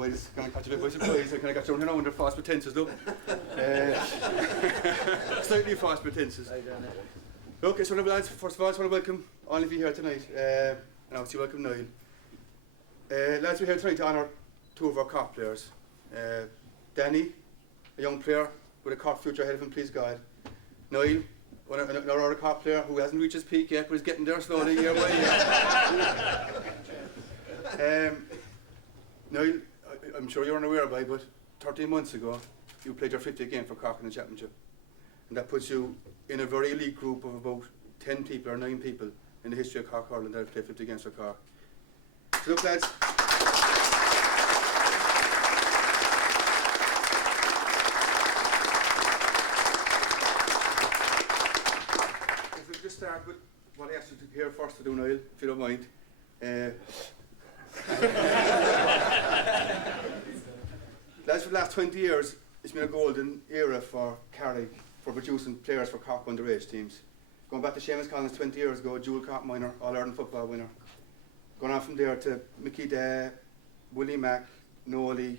Boys, can I catch you a bit by surprise? Can I catch you on here now under false pretences, look? Slightly false pretences. Okay, so lads, first of all, I just want to welcome all of you here tonight, and obviously welcome Niall. Lads, we're here tonight to honour two of our Cork players. Danny, a young player with a Cork future ahead of him, please God. Niall, another other Cork player who hasn't reached his peak yet, but is getting there slowly year by year. Niall, I'm sure you're unaware by, but 13 months ago, you played your 50th game for Cork in the championship. And that puts you in a very elite group of about 10 people or 9 people in the history of Cork hurling that have played 50 games for Cork. So look, lads. Let's just start with what I asked you to hear first to do, Niall, if you don't mind. Lads, for the last 20 years, it's been a golden era for Carrick for producing players for Cork underage teams. Going back to Seamus Collins 20 years ago, dual Cork minor, All-Ireland football winner. Going on from there to Mickey Day, Willie Mack, Nolly,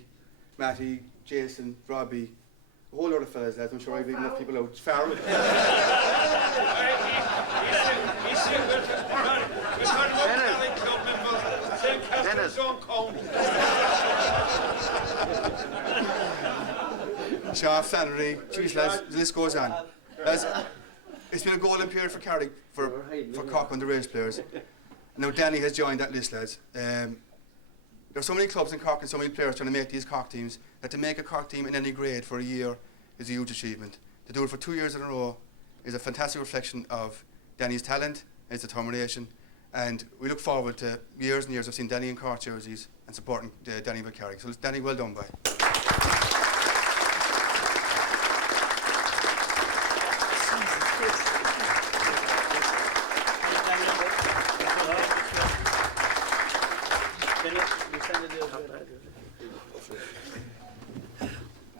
Matty, Jason, Robbie, a whole lot of fellas, lads. I'm sure I've even left people out. Farrell. Shaw, Flannery, geez lads, the list goes on. Lads, it's been a golden period for Carrick, for Cork underage players. Now Danny has joined that list, lads. There are so many clubs in Cork and so many players trying to make these Cork teams that to make a Cork team in any grade for a year is a huge achievement. To do it for 2 years in a row is a fantastic reflection of Danny's talent and his determination, and we look forward to years and years of seeing Danny in Cork jerseys and supporting Danny with Carrick. So Danny, well done, boy.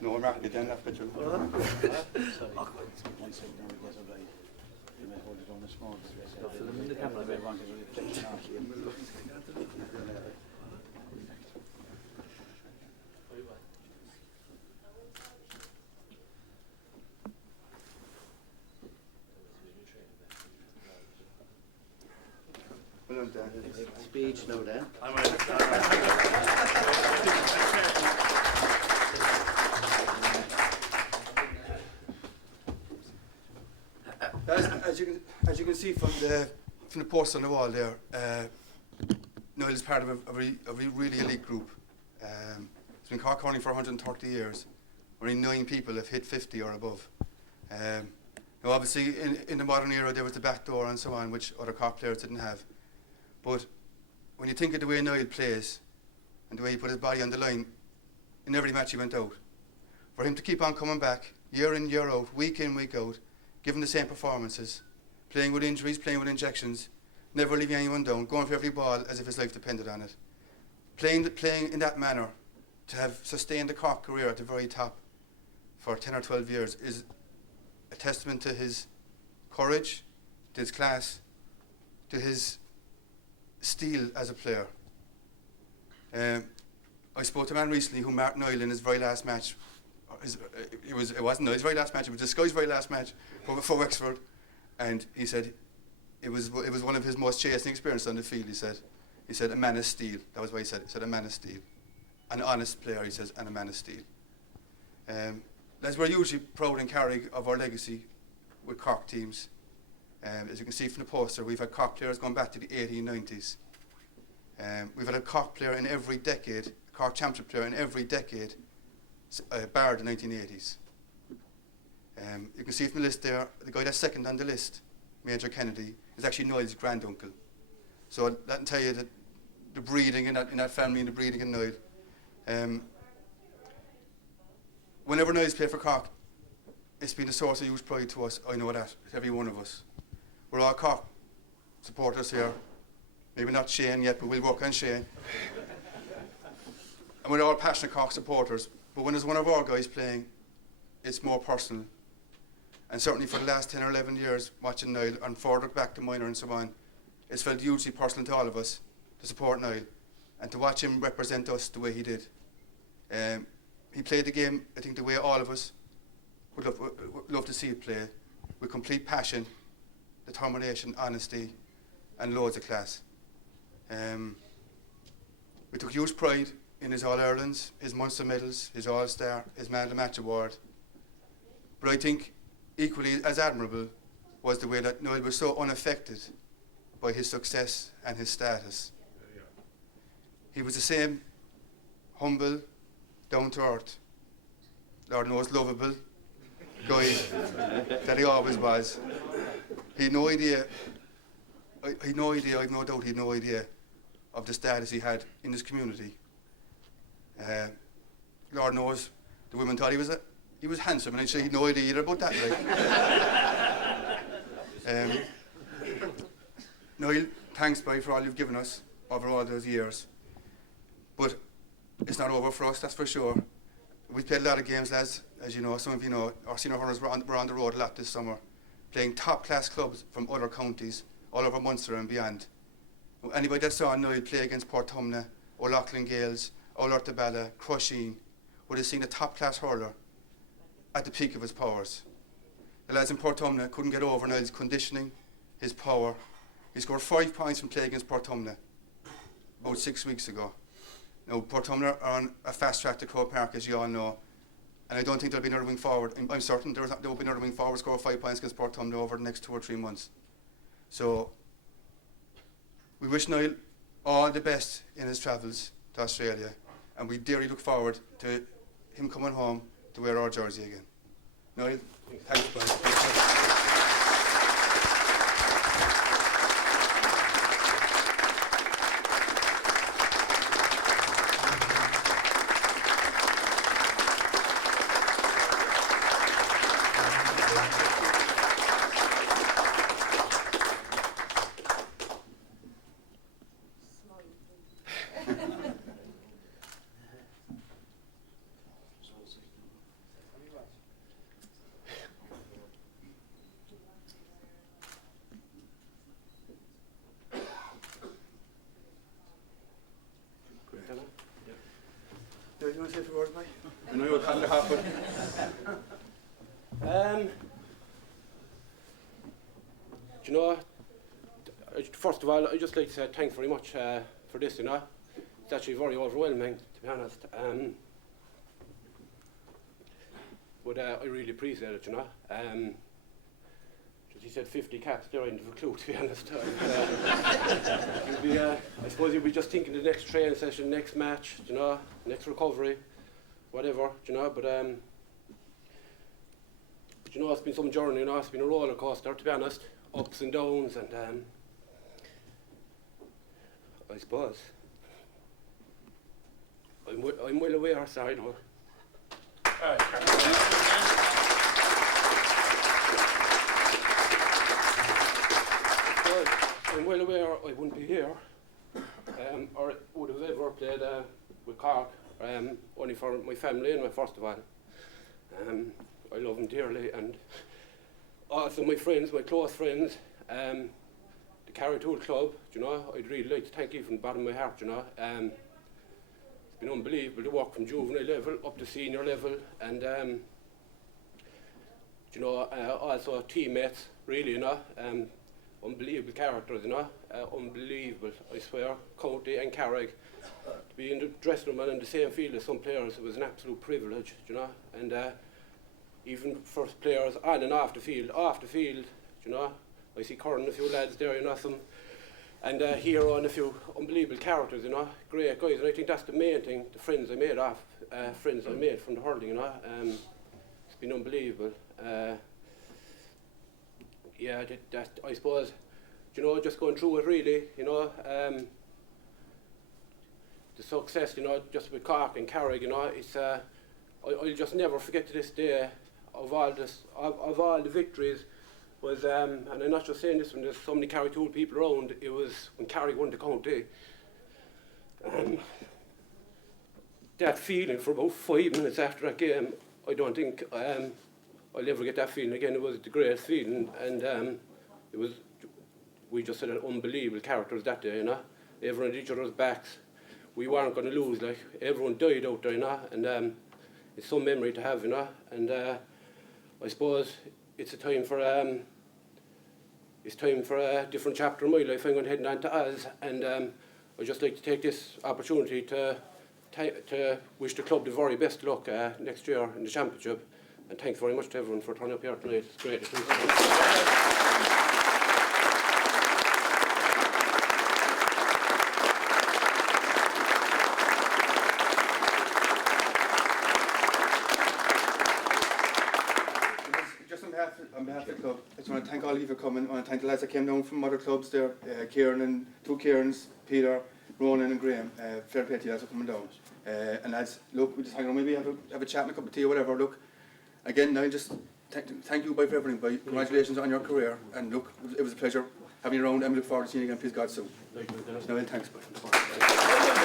No, I'm not getting that picture. Well done, Dan. Speech, no, Dan. As you can see from the poster on the wall there, Niall is part of a really elite group. It's been Cork hurling for 130 years. Only 9 people have hit 50 or above. Now obviously in the modern era there was the back door and so on, which other Cork players didn't have. But when you think of the way Niall plays and the way he put his body on the line in every match he went out, for him to keep on coming back year in, year out, week in, week out, giving the same performances, playing with injuries, playing with injections, never leaving anyone down, going for every ball as if his life depended on it. Playing in that manner, to have sustained the Cork career at the very top for 10 or 12 years is a testament to his courage, to his class, to his steel as a player. I spoke to a man recently who marked Niall in his very last match. It wasn't Niall's very last match, it was this guy's very last match for Wexford, and he said it was one of his most chastening experiences on the field. He said a man of steel. That was what he said. He said a man of steel, an honest player. He says, and a man of steel. As we're usually proud in Carrick of our legacy with Cork teams. As you can see from the poster, we've had Cork players going back to the 1890s. We've had a Cork player in every decade, a Cork championship player in every decade, bar the 1980s. You can see from the list there, the guy that's second on the list, Major Kennedy, is actually Niall's granduncle. So that can tell you that the breeding in that family and the breeding in Niall. Whenever Niall's played for Cork, it's been a source of huge pride to us. I know that, every one of us. We're all Cork supporters here. Maybe not Shane yet, but we'll work on Shane. and we're all passionate Cork supporters, but when it's one of our guys playing, it's more personal. And certainly for the last 10 or 11 years, watching Niall, and further back to minor and so on, it's felt hugely personal to all of us to support Niall and to watch him represent us the way he did. He played the game, I think, the way all of us would love to see it play, with complete passion, determination, honesty, and loads of class. We took huge pride in his All-Irelands, his Munster medals, his All-Star, his Man of the Match award. But I think equally as admirable was the way that Niall was so unaffected by his success and his status. He was the same humble, down-to-earth, Lord knows lovable guy that he always was. He had no idea, I've no doubt he had no idea of the status he had in his community. Lord knows the women thought he was handsome, and I'd say he had no idea either about that. Niall, thanks, boy, for all you've given us over all those years. But it's not over for us, that's for sure. We played a lot of games, lads, as you know, some of you know. Our senior hurlers were on the road a lot this summer, playing top-class clubs from other counties, all over Munster and beyond. Anybody that saw Niall play against Portumna, O'Loughlin Gales, Oulart-Bala, Crusheen, would have seen a top-class hurler at the peak of his powers. The lads in Portumna couldn't get over Niall's conditioning, his power. He scored 5 points from play against Portumna about 6 weeks ago. Now, Portumna are on a fast track to Croke Park, as you all know, and I don't think there'll be another wing forward. I'm certain there will be another wing forward score 5 points against Portumna over the next 2 or 3 months. So, we wish Niall all the best in his travels to Australia, and we dearly look forward to him coming home to wear our jersey again. Niall, thanks, Brian. Do you want to say a few words, Mike? I know you're kind of happy. Do you know, first of all, I'd just like to say thanks very much for this, you know. It's actually very overwhelming, to be honest. But I really appreciate it, you know. He said 50 caps there, I didn't have a clue, to be honest. I suppose you'll be just thinking the next training session, next match, you know, next recovery, whatever, you know. But you know, it's been some journey, you know. It's been a roller coaster, to be honest, ups and downs, and I suppose I'm well aware, sorry, no. I'm well aware I wouldn't be here, or would have ever played with Cork, only for my family and first of all. I love them dearly, and also my friends, my close friends, the Carritool Club, you know, I'd really like to thank you from the bottom of my heart, you know. It's been unbelievable to walk from juvenile level up to senior level, and you know, also teammates, really, you know. Unbelievable characters, you know, unbelievable, I swear. County and Carrick, to be in the dressing room and in the same field as some players, it was an absolute privilege, you know. And even for players on and off the field, you know, I see Curran, a few lads there, you know, some, and Hero and a few unbelievable characters, you know, great guys. And I think that's the main thing, the friends I made from the hurling, you know. It's been unbelievable. Yeah, that I suppose, you know, just going through it really, you know, the success, you know, just with Cork and Carrick, you know, it's I'll just never forget to this day of all the victories was, and I'm not just saying this when there's so many Carritool people around, it was when Carrick won the county. that feeling for about 5 minutes after that game. I don't think I'll ever get that feeling again. It was the greatest feeling, and we just had an unbelievable characters that day, you know. Everyone at each other's backs. We weren't going to lose, like, everyone died out there, you know, and it's some memory to have, you know, and I suppose it's time for a different chapter in my life. I'm going to head on to Oz, and I'd just like to take this opportunity to wish the club the very best luck next year in the championship, and thanks very much to everyone for turning up here tonight. It's great. On behalf of the club, I just want to thank all of you for coming. I want to thank the lads that came down from other clubs there, Kieran and 2 Kierans, Peter, Ronan and Graham. Fair play to you lads for coming down. And lads, look, we just hang around, maybe have a chat and a cup of tea or whatever. Look, again, now just thank you for everything. Congratulations on your career, and look, it was a pleasure having you around, and we look forward to seeing you again, please God, soon. Noel, thanks. Bye.